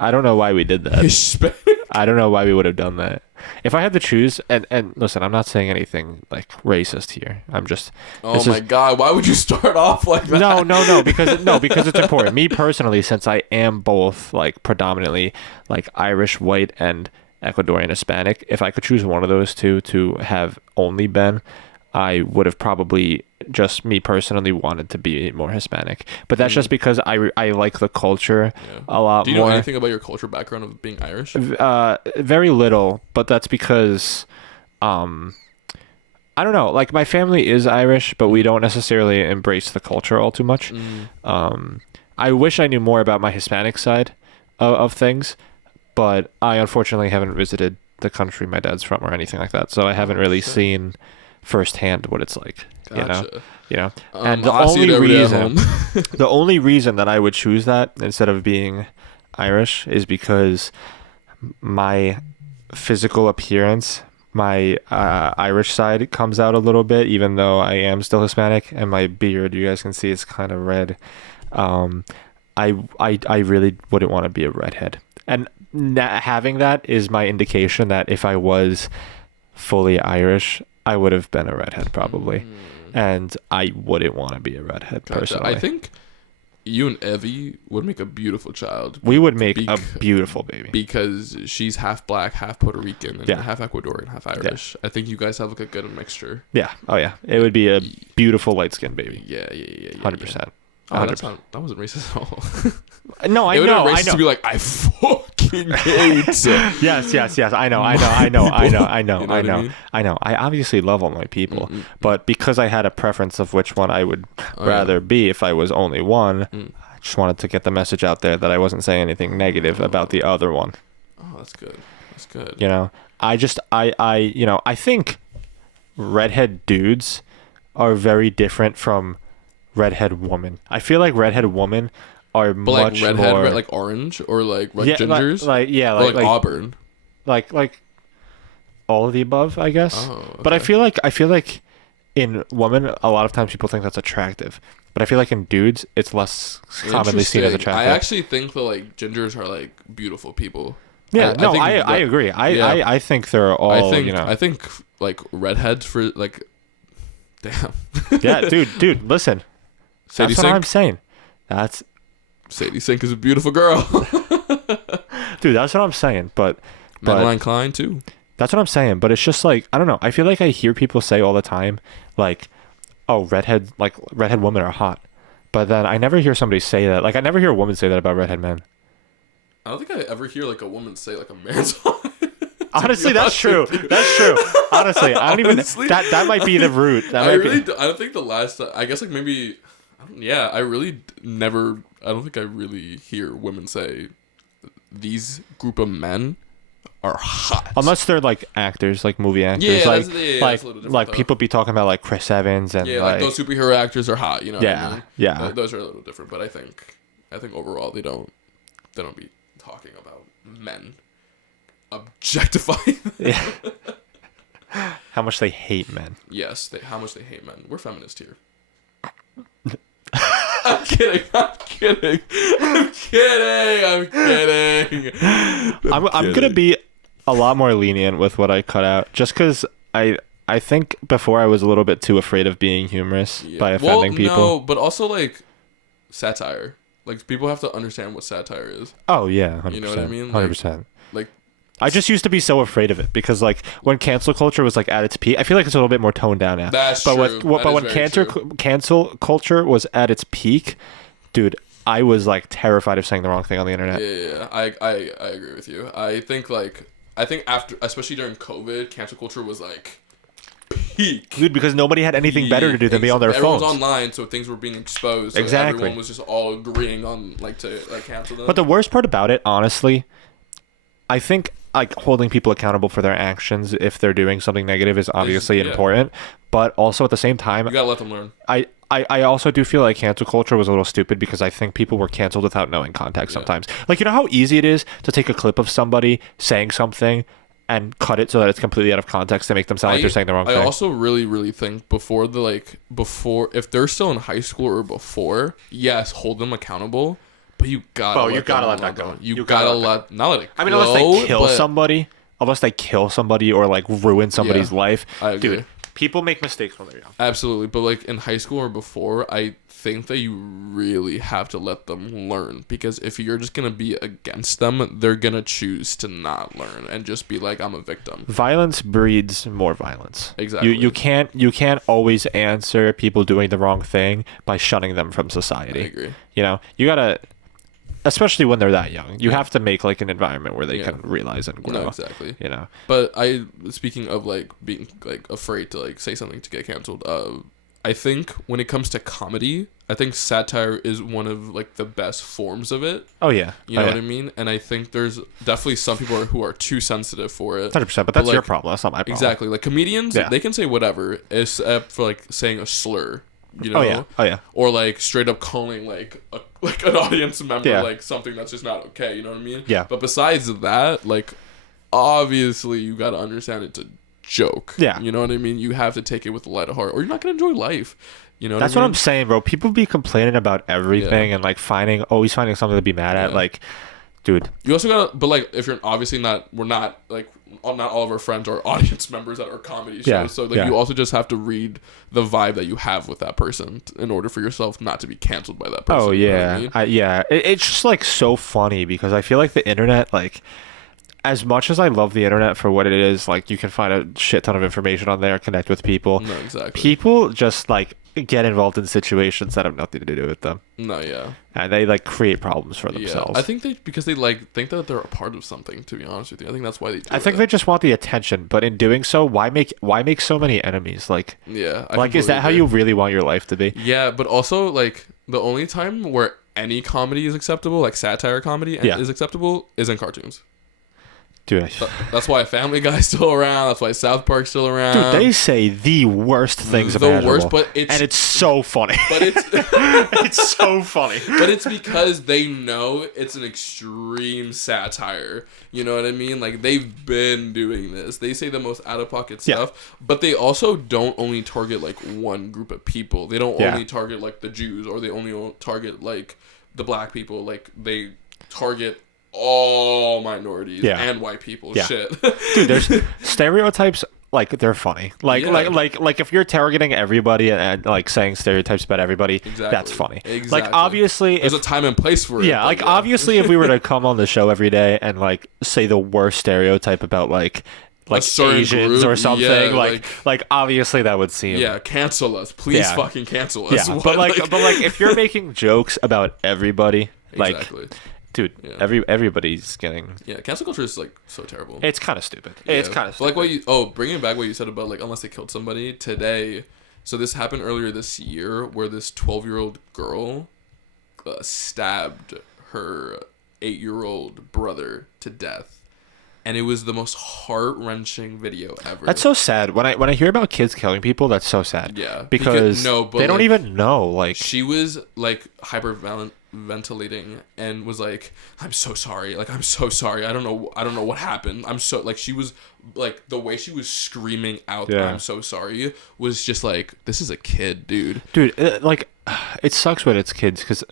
I don't know why we did that. Hispanic. I don't know why we would have done that. If I had to choose, and listen, I'm not saying anything like racist here. I'm just. Oh my God! Why would you start off like that? No, because it's important. Me personally, since I am both like predominantly like Irish, white, and Ecuadorian Hispanic, if I could choose one of those two to have only been, I would have probably just me personally wanted to be more Hispanic. But that's just because I like the culture a lot more. Do you know anything about your culture background of being Irish? Very little, but that's because I don't know. Like, my family is Irish, but we don't necessarily embrace the culture all too much. I wish I knew more about my Hispanic side of things, but I unfortunately haven't visited the country my dad's from or anything like that, so I haven't really seen firsthand what it's like. Gotcha. You know. And the I see it only every day at reason home. the only reason that I would choose that instead of being Irish is because my physical appearance, my Irish side comes out a little bit, even though I am still Hispanic, and my beard, you guys can see, it's kind of red. I really wouldn't want to be a redhead, and having that is my indication that if I was fully Irish, I would have been a redhead probably, and I wouldn't want to be a redhead personally. I think you and Evie would make a beautiful child. We would make a beautiful baby because she's half black, half Puerto Rican, and half Ecuadorian, half Irish. I think you guys have like a good mixture. Yeah. Oh yeah. It would be a beautiful light skinned baby. Yeah. 100%. Oh, that wasn't racist at all. No, I know. I know. To be like, I fucking hate. Yes. I know. I obviously love all my people, but because I had a preference of which one I would rather be if I was only one, I just wanted to get the message out there that I wasn't saying anything negative about the other one. Oh, that's good. That's good. You know, I think redhead dudes are very different from redhead woman. I feel like redhead women are much like redhead, more like orange or like gingers, like auburn, like all of the above, I guess. Oh, okay. But I feel like in women, a lot of times people think that's attractive, but I feel like in dudes, it's less commonly seen as attractive. I actually think that like gingers are like beautiful people. Yeah, I agree. I think they're all. I think like redheads for like. Damn. Yeah, dude, listen. Sadie That's Sink? what I'm saying. Sadie Sink is a beautiful girl. Dude, that's what I'm saying. But Madeline Klein too. That's what I'm saying. But it's just like, I don't know. I feel like I hear people say all the time, like, "Oh, redhead women are hot," but then I never hear somebody say that. Like, I never hear a woman say that about redhead men. I don't think I ever hear like a woman say like a man's hot. Honestly, that's true. That's true. Honestly, I don't even. That might be the root. I don't think the last. I guess like maybe. Yeah, I really never. I don't think I really hear women say these group of men are hot. Unless they're like actors, like movie actors. Yeah, like people be talking about like Chris Evans and like those superhero actors are hot. You know. Yeah, what I mean? yeah. Those are a little different, but I think overall they don't be talking about men objectifying. Yeah. How much they hate men. Yes, how much they hate men. We're feminists here. I'm kidding. I'm gonna be a lot more lenient with what I cut out, just because I think before I was a little bit too afraid of being humorous by offending people. No, but also like satire. Like, people have to understand what satire is. Oh yeah, 100%. You know what I mean? 100%. Like, I just used to be so afraid of it because like when cancel culture was like at its peak, I feel like it's a little bit more toned down now. That's but true. But when cancel culture was at its peak, dude, I was like terrified of saying the wrong thing on the internet. Yeah. I agree with you. I think after, especially during COVID, cancel culture was like peak. Dude, because nobody had anything better to do than be on their Everyone's phones. online, so things were being exposed. So exactly. Everyone was just all agreeing on like to like cancel them. But the worst part about it, honestly, I think like holding people accountable for their actions if they're doing something negative is obviously important. But also at the same time, you gotta let them learn. I also do feel like cancel culture was a little stupid because I think people were canceled without knowing context sometimes. Like, you know how easy it is to take a clip of somebody saying something and cut it so that it's completely out of context to make them sound like they're saying the wrong thing. I also really, really think before if they're still in high school or before, yes, hold them accountable, but you gotta let that go. You gotta let not let it go. I mean, unless they kill somebody or like ruin somebody's life. I agree. Dude, people make mistakes when they're young. Absolutely, but like in high school or before, I think that you really have to let them learn, because if you're just gonna be against them, they're gonna choose to not learn and just be like, I'm a victim. Violence breeds more violence. Exactly. You can't always answer people doing the wrong thing by shunning them from society. I agree. You know, you gotta, especially when they're that young, you have to make like an environment where they can realize and grow. No, exactly. You know. But speaking of like being like afraid to like say something to get canceled, I think when it comes to comedy, I think satire is one of like the best forms of it. Oh yeah. You know what I mean? And I think there's definitely some people who are too sensitive for it. 100%, but that's like, your problem. That's not my problem. Exactly. Like comedians, they can say whatever except for like saying a slur. You know? Oh yeah. Or like straight up calling like an audience member like something that's just not okay. You know what I mean? Yeah. But besides that, like obviously you got to understand it's a joke. Yeah. You know what I mean? You have to take it with a light heart, or you're not gonna enjoy life. You know that's what I'm saying, bro. People be complaining about everything and like always finding something to be mad at. Like, dude. You also gotta, but like if you're obviously we're not like not all of our friends are audience members that are comedy shows. Yeah. So like you also just have to read the vibe that you have with that person in order for yourself not to be canceled by that person. Oh yeah, you know what I mean? It's just like so funny because I feel like the internet, like, as much as I love the internet for what it is, like you can find a shit ton of information on there, connect with people. No, exactly. People just like get involved in situations that have nothing to do with them. No, yeah. And they like create problems for themselves. I think because they like think that they're a part of something, to be honest with you. I think that's why they do I think they just want the attention, but in doing so, why make so many enemies? Like, like is that how you really want your life to be? Yeah, but also like the only time where any comedy is acceptable, like satire comedy is acceptable, is in cartoons. Dude, that's why Family Guy's still around. That's why South Park's still around. Dude, they say the worst things about it. But it's so funny. But it's it's so funny. But it's because they know it's an extreme satire. You know what I mean? Like they've been doing this. They say the most out of pocket stuff, but they also don't only target like one group of people. They don't only target like the Jews, or they only target like the black people. Like they target all minorities and white people. Shit. Dude, there's stereotypes, like they're funny. Like if you're targeting everybody and like saying stereotypes about everybody, that's funny. Exactly. Like obviously there's a time and place for it. Yeah, like obviously if we were to come on the show every day and like say the worst stereotype about like Asians or something, like obviously that would seem cancel us, please, fucking cancel us. Yeah, but like if you're making jokes about everybody, like dude, everybody's getting cancel culture is like so terrible. It's kind of stupid. It's kind of stupid. Like bringing back what you said about like unless they killed somebody today. So this happened earlier this year where this 12-year-old girl stabbed her 8-year-old brother to death. And it was the most heart-wrenching video ever. That's so sad. When I hear about kids killing people, that's so sad. Yeah. Because they don't even know. Like she was like hyperventilating and was like, I'm so sorry. Like I'm so sorry. I don't know what happened. I'm so like she was like the way she was screaming out I'm so sorry was just like, this is a kid, dude. Dude, like it sucks when it's kids because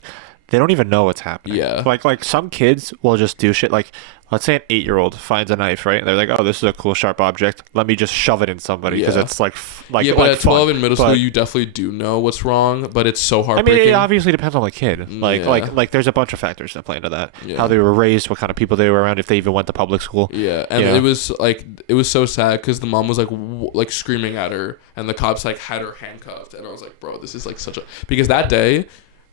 they don't even know what's happening. Yeah. Like some kids will just do shit. Like, let's say an 8-year-old finds a knife, right? And they're like, oh, this is a cool sharp object. Let me just shove it in somebody because Yeah. it's like Yeah, but like at 12 fun. in middle school, you definitely do know what's wrong, but it's so I heartbreaking. mean, it obviously depends on the kid. Like, Yeah. like there's a bunch of factors that play into that. Yeah. How they were raised, what kind of people they were around, if they even went to public school. Yeah, and Yeah. it was so sad because the mom was like screaming at her, and the cops like had her handcuffed, and I was like, bro, this is like such a, because that day,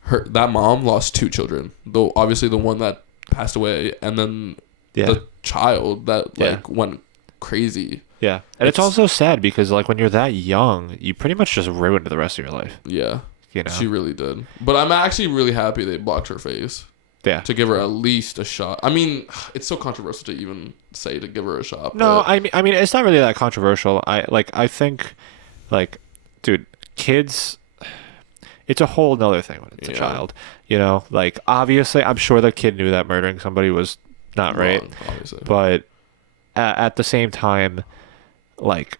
that mom lost 2 children, though obviously the one that passed away, and then the child that like went crazy. Yeah, and it's also sad because like when you're that young, you pretty much just ruined the rest of your life. Yeah, you know, she really did. But I'm actually really happy they blocked her face. Yeah, to give her at least a shot. I mean, it's so controversial to even say to give her a shot. No, I mean, it's not really that controversial. I think, like, dude, kids, it's a whole nother thing when it's a child. You know, like obviously, I'm sure the kid knew that murdering somebody was not right, obviously. But at the same time, like,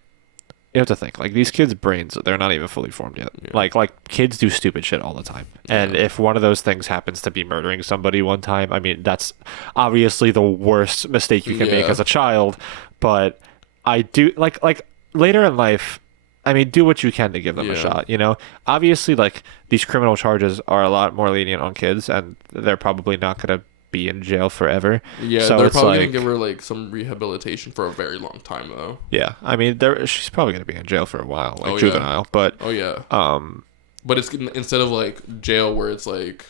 you have to think, like, these kids' brains, they're not even fully formed yet. Yeah. Like kids do stupid shit all the time. And if one of those things happens to be murdering somebody one time, I mean, that's obviously the worst mistake you can make as a child. But I do, like later in life, I mean, do what you can to give them a shot, you know? Obviously, like, these criminal charges are a lot more lenient on kids, and they're probably not going to be in jail forever. Yeah, so they're it's probably like, gonna give her like some rehabilitation for a very long time though. Yeah, I mean, she's probably gonna be in jail for a while, like juvenile. But but it's instead of like jail where it's like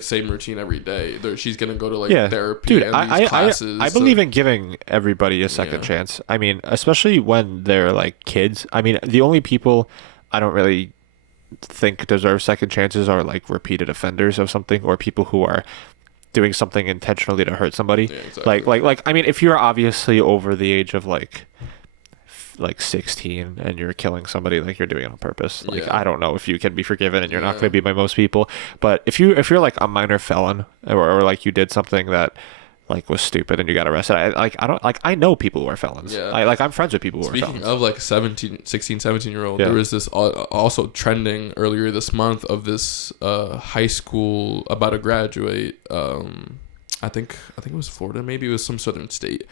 same routine every day. She's gonna go to like therapy dude, and these classes. I believe in giving everybody a second chance. I mean, especially when they're like kids. I mean, the only people I don't really think deserve second chances are like repeated offenders of something, or people who are doing something intentionally to hurt somebody. Yeah, exactly. Like I mean, if you're obviously over the age of like 16 and you're killing somebody, like, you're doing it on purpose. Like, I don't know if you can be forgiven, and you're not going to be by most people. But if you're like a minor felon, or like you did something that like was stupid and you got arrested, I know people who are felons. I'm friends with people who are felons. Speaking of like 17 year old, there was this also trending earlier this month of this high school about to graduate. I think it was Florida, maybe it was some southern state,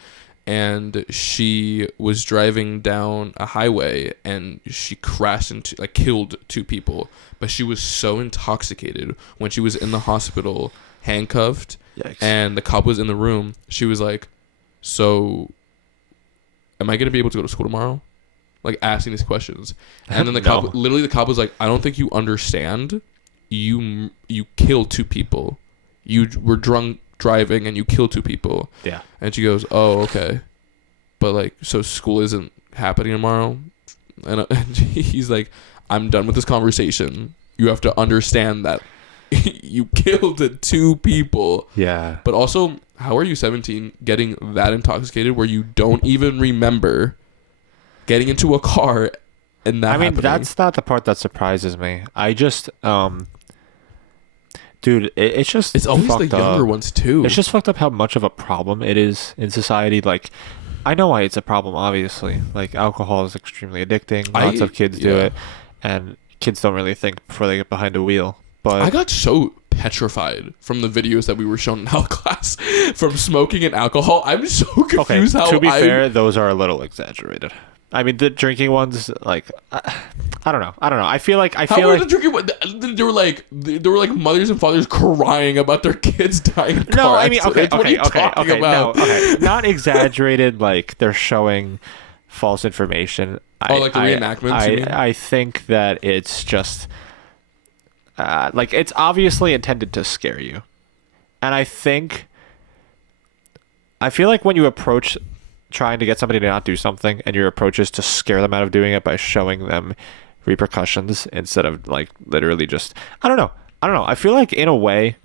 and she was driving down a highway and she crashed into, like, killed 2 people, but she was so intoxicated when she was in the hospital handcuffed. Yikes. And the cop was in the room. She was like, so am I going to be able to go to school tomorrow? Like, asking these questions. And then the cop was like, I don't think you understand. You killed 2 people. You were drunk driving and you killed 2 people. Yeah. And she goes, oh, okay. But like, so school isn't happening tomorrow? And he's like, I'm done with this conversation. You have to understand that you killed 2 people. Yeah. But also, how are you 17 getting that intoxicated where you don't even remember getting into a car and that happening? That's not the part that surprises me. I just dude, it's just, it's always the younger ones too. It's just fucked up how much of a problem it is in society. Like, I know why it's a problem, obviously. Like, alcohol is extremely addicting. Lots of kids do it, and kids don't really think before they get behind a wheel. But I got so petrified from the videos that we were shown in health class from smoking and alcohol. I'm so confused how. To be fair, those are a little exaggerated. I mean, the drinking ones, like, I don't know. I feel like the drinking one? There were like mothers and fathers crying about their kids dying in car accidents. Okay. Not exaggerated. Like, they're showing false information. Like the reenactments. I think that it's just like, it's obviously intended to scare you, and I feel like when you approach trying to get somebody to not do something, and your approach is to scare them out of doing it by showing them repercussions instead of, like, literally just, I don't know. I feel like, in a way,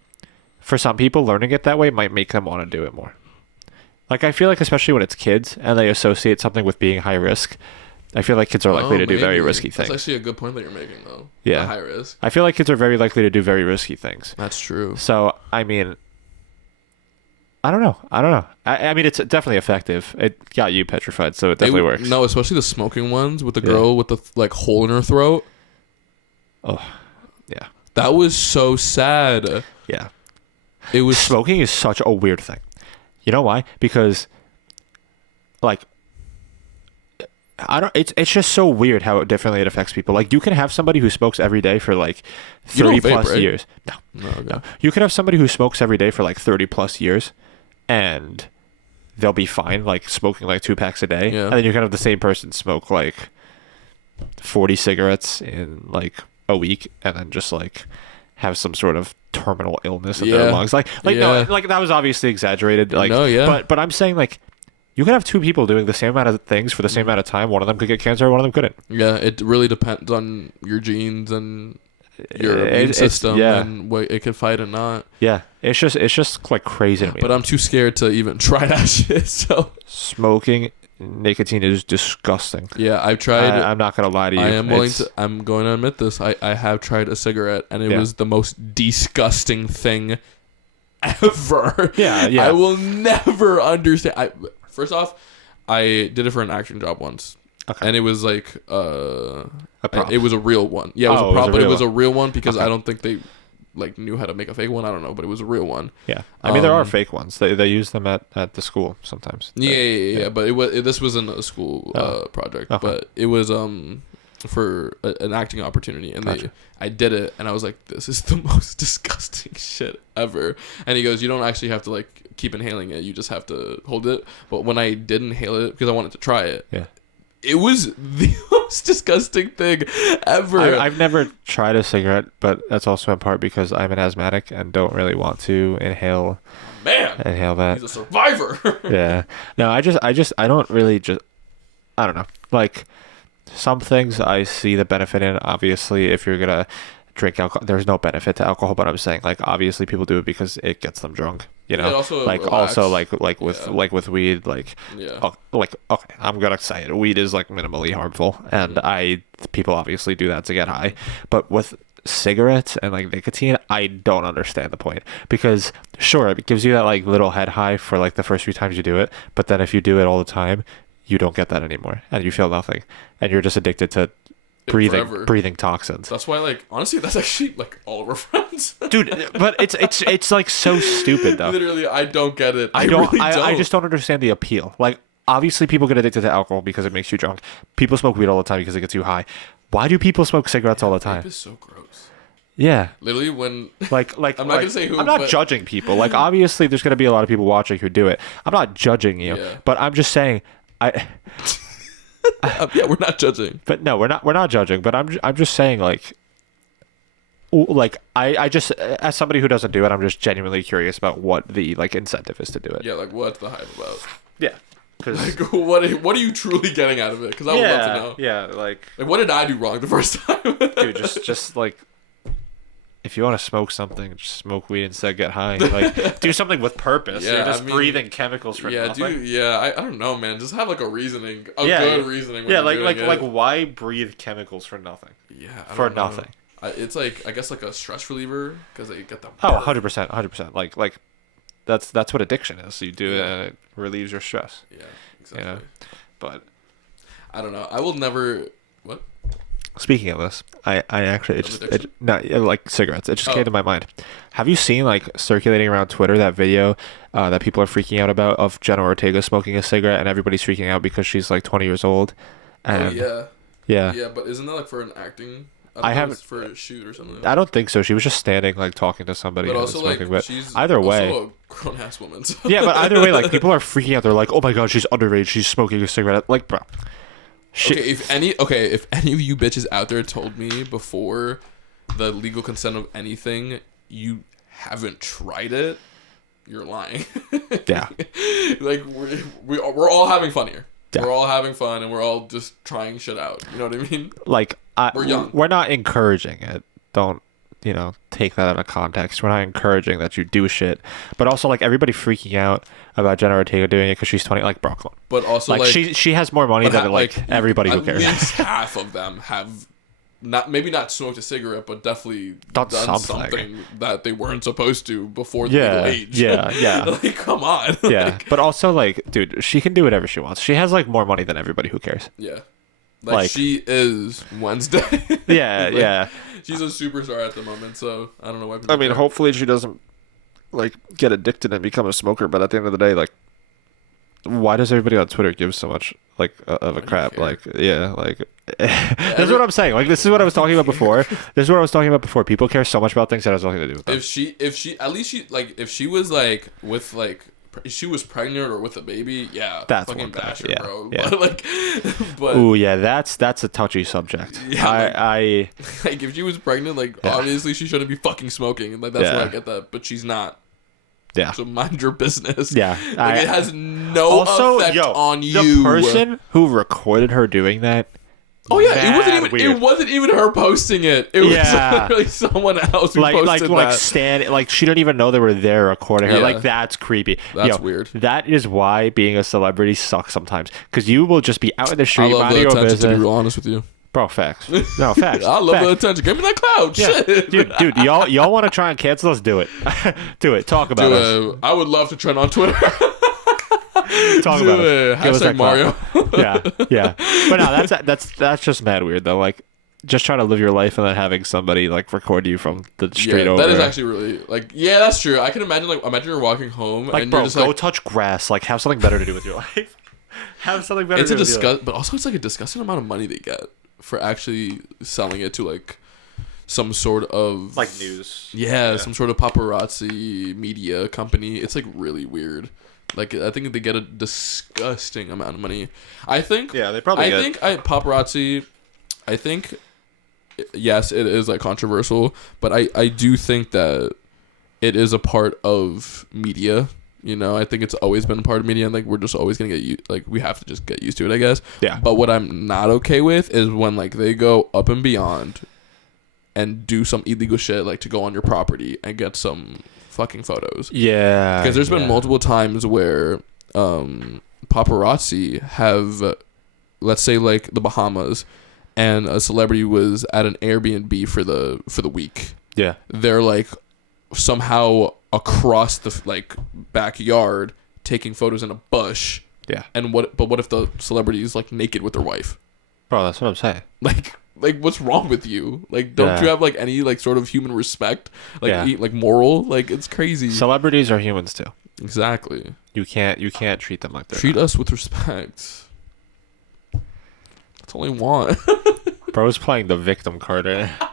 for some people, learning it that way might make them want to do it more. Like, I feel like, especially when it's kids and they associate something with being high risk, I feel like kids are likely to do very risky things. That's actually a good point that you're making, though. Yeah. High risk. I feel like kids are very likely to do very risky things. That's true. So, I mean, I don't know. I mean, it's definitely effective. It got you petrified, so it definitely works. No, especially the smoking ones with the girl with the, like, hole in her throat. Oh, yeah. That was so sad. Yeah. It was Smoking is such a weird thing. You know why? Because, like, I don't. It's just so weird how differently it affects people. Like, you can have somebody who smokes every day for like You don't 30 vape, plus right? years. no, okay. No, you can have somebody who smokes every day for like 30 plus years, and they'll be fine, like smoking like 2 packs a day. Yeah. And then you can have the same person smoke like 40 cigarettes in like a week, and then just like have some sort of terminal illness in their Yeah. lungs. Like Yeah. no, like that was obviously exaggerated. Like, No, yeah. but I'm saying like you can have 2 people doing the same amount of things for the same amount of time. One of them could get cancer, one of them couldn't. Yeah, it really depends on your genes and your It- immune it's- system yeah. and what it could fight and not. Yeah, it's just like crazy to me. But I'm too scared to even try that shit. So Smoking nicotine is disgusting. yeah, I've tried. I'm not gonna lie to you. I am willing It's- to. I'm going to admit this. I have tried a cigarette, and it Yeah. was the most disgusting thing ever. Yeah, yeah. I will never understand. First off, I did it for an acting job once, Okay. and it was like A prop. it was a real one. Yeah, it was Oh, a prop, but it real was a one. real one because Okay. I don't think they like knew how to make a fake one. I don't know, but it was a real one. Yeah, I mean there are Um, fake ones. They use them at the school sometimes. Yeah. But this wasn't a school Oh. project, Okay. but it was for an acting opportunity, and Gotcha. I did it, and I was like, this is the most disgusting shit ever. And he goes, you don't actually have to like keep inhaling it, you just have to hold it. But when I did inhale it because I wanted to try it, Yeah. it was the most disgusting thing ever. I've never tried a cigarette, but that's also in part because I'm an asthmatic and don't really want to inhale Man, that. he's a survivor. Yeah. No, I don't really just, I don't know. Like, some things I see the benefit in. Obviously, if you're gonna drink alcohol, there's no benefit to alcohol, but I'm saying like obviously people do it because it gets them drunk. You know, It also like relax. also like with Yeah. like with weed, like Yeah. like okay, I'm gonna say it. Weed is like minimally harmful, and people obviously do that to get high, but with cigarettes and like nicotine, I don't understand the point, because sure it gives you that like little head high for like the first few times you do it, but then if you do it all the time, you don't get that anymore, and you feel nothing, and you're just addicted to Forever. breathing toxins. That's why, like, honestly, that's actually like all of our friends. Dude, but it's like so stupid though. Literally, I don't get it. I don't. really I just don't understand the appeal. Like, obviously, people get addicted to alcohol because it makes you drunk. People smoke weed all the time because it gets you high. Why do people smoke cigarettes all the Vape time? is so gross. Yeah, Literally, when like I'm not gonna say who, I'm not but- judging people. Like, obviously, there's gonna be a lot of people watching who do it. I'm not judging you, Yeah. but I'm just saying. yeah, we're not judging. But no, we're not judging. But I'm just saying like. I just, as somebody who doesn't do it, I'm just genuinely curious about what the like incentive is to do it. Yeah, like what's the hype about? Yeah. Because Like, what are you truly getting out of it? Because I would love to know. yeah, like, Like, what did I do wrong the first time? dude, just like, if you want to smoke something, just smoke weed instead, get high. Like, do something with purpose. Yeah, You're just I mean, breathing chemicals for yeah, nothing. dude. Yeah, I don't know, man. Just have like a reasoning, a Yeah, good yeah. reasoning. When Yeah, you're like doing like it. why breathe chemicals for nothing? Yeah, I for don't know. nothing. It's like, I guess, like a stress reliever because they get the Oh, 100%. Like that's what addiction is. You do it and it relieves your stress. Yeah, exactly. know? But I don't know. I will never. What? speaking of this, I actually Of addiction? like cigarettes. It just Oh. came to my mind. Have you seen like circulating around Twitter that video that people are freaking out about of Jenna Ortega smoking a cigarette, and everybody's freaking out because she's like 20 years old? And Oh, yeah. yeah, but isn't that like for an acting? I know, haven't- it's for a shoot or something. I don't think so. She was just standing like talking to somebody But and also, like, smoking. But she's either way, also a grown ass woman. So. yeah. But either way, like people are freaking out. They're like, "Oh my god, she's underage. She's smoking a cigarette." Like, bro, shit. Okay, if any of you bitches out there told me before the legal consent of anything you haven't tried it, you're lying. Yeah. Like we're all having fun here. Yeah. We're all having fun and we're all just trying shit out. You know what I mean? Like We're young. We're not encouraging it. Don't take that out of context. We're not encouraging that you do shit. But also, like, everybody freaking out about Jenna Ortega doing it because she's 20. Like, bro, come on. But also Like, she has more money than like everybody who cares. At least half of them have maybe not smoked a cigarette, but definitely Done done something. something that they weren't supposed to before the Yeah, legal age. yeah. Like, come on. Yeah, Like, but also, like, dude, she can do whatever she wants. She has like more money than everybody who cares. yeah. Like she is Wednesday. Yeah, Like, yeah. She's a superstar at the moment, so I don't know why. I mean, hopefully she doesn't like get addicted and become a smoker. But at the end of the day, like, why does everybody on Twitter give so much like of a crap? Like, yeah, like this is what I'm saying. Like, this is what I was talking about before. This is what I was talking about before. People care so much about things that has nothing to do with them. If she at least she like if she was like with like if she was pregnant or with a baby, yeah, that's fucking one thing. bash her, Yeah, bro. yeah. But like, but ooh, yeah, that's a touchy subject. Yeah, I like if she was pregnant, like Yeah. obviously she shouldn't be fucking smoking. Like that's Yeah. why I get that, but she's not. yeah. So mind your business. Yeah. Like it has no effect on you. The person who recorded her doing that. Oh yeah, weird. it wasn't even her posting it. It was literally someone else who posted that. Like she didn't even know they were there recording her. Yeah. Like that's creepy. That's weird. That is why being a celebrity sucks sometimes, because you will just be out in the I street love minding the your attention, business. to be real honest with you. Bro, facts. No, facts. I love facts. the attention. Give me that cloud. Yeah. Shit. Dude, y'all want to try and cancel us? Do it. Do it. Talk about us. I would love to trend on Twitter. Talk about it. Give us that Hashtag Mario. Yeah. But no, that's just mad weird though. Like, just trying to live your life and then having somebody like record you from the street over. That is actually really like that's true. I can imagine imagine you're walking home like, and bro, you're just go like touch grass. Like, have something better to do with your life. Have something better. It's to a do with your life. but also it's like a disgusting amount of money they get for actually selling it to like some sort of like news. Yeah, some sort of paparazzi media company. It's like really weird. Like I think they get a disgusting amount of money. I think. Yeah, they probably. Paparazzi. I think. Yes, it is like controversial, but I do think that it is a part of media. You know, I think it's always been a part of media, and like we're just always gonna we have to just get used to it, I guess. Yeah. But what I'm not okay with is when like they go up and beyond and do some illegal shit, like to go on your property and get some fucking photos. Yeah. Because there's been multiple times where paparazzi have, let's say like the Bahamas, and a celebrity was at an Airbnb for the week. Yeah. They're like somehow across the like backyard taking photos in a bush. Yeah. And what if the celebrity is like naked with their wife? Bro, that's what I'm saying. Like what's wrong with you? Like don't you have like any like sort of human respect? Like like moral? Like it's crazy. Celebrities are humans too. Exactly. You can't treat them like that. Treat us with respect. That's all I want. Bro's playing the victim card right now.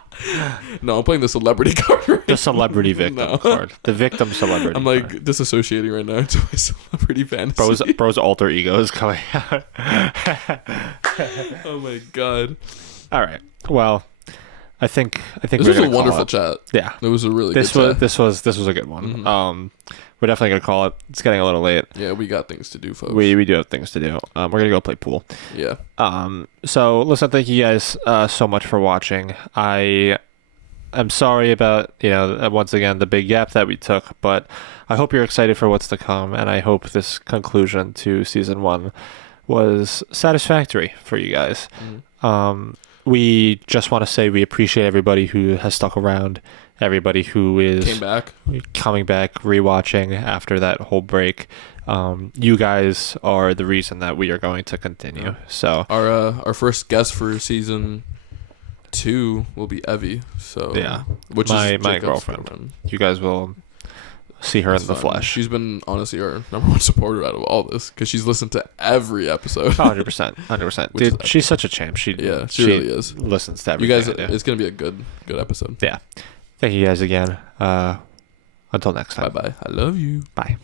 No, I'm playing the celebrity card right The celebrity victim card. The victim celebrity I'm like card. disassociating right now into my celebrity fantasy. Bro's alter ego is coming out. Oh my god. All right. Well, I think this was a wonderful chat. Yeah. It was a really good chat. This was a good one. Mm-hmm. We're definitely gonna call it. It's getting a little late. Yeah, we got things to do, folks. We do have things to do. We're gonna go play pool. Yeah. So listen, thank you guys so much for watching. I'm sorry about once again the big gap that we took, but I hope you're excited for what's to come, and I hope this conclusion to season 1 was satisfactory for you guys. Mm-hmm. We just want to say we appreciate everybody who has stuck around, everybody who is coming back, rewatching after that whole break. You guys are the reason that we are going to continue. Yeah. So our first guest for season 2 will be Evie. So yeah, which is my girlfriend. You guys will see her in the flesh. She's been honestly our number one supporter out of all this because she's listened to every episode. 100%. Dude, she's such a champ. She really is. Listens to everything. You guys, it's gonna be a good episode. Yeah. Thank you guys again. Until next time. Bye bye. I love you. Bye.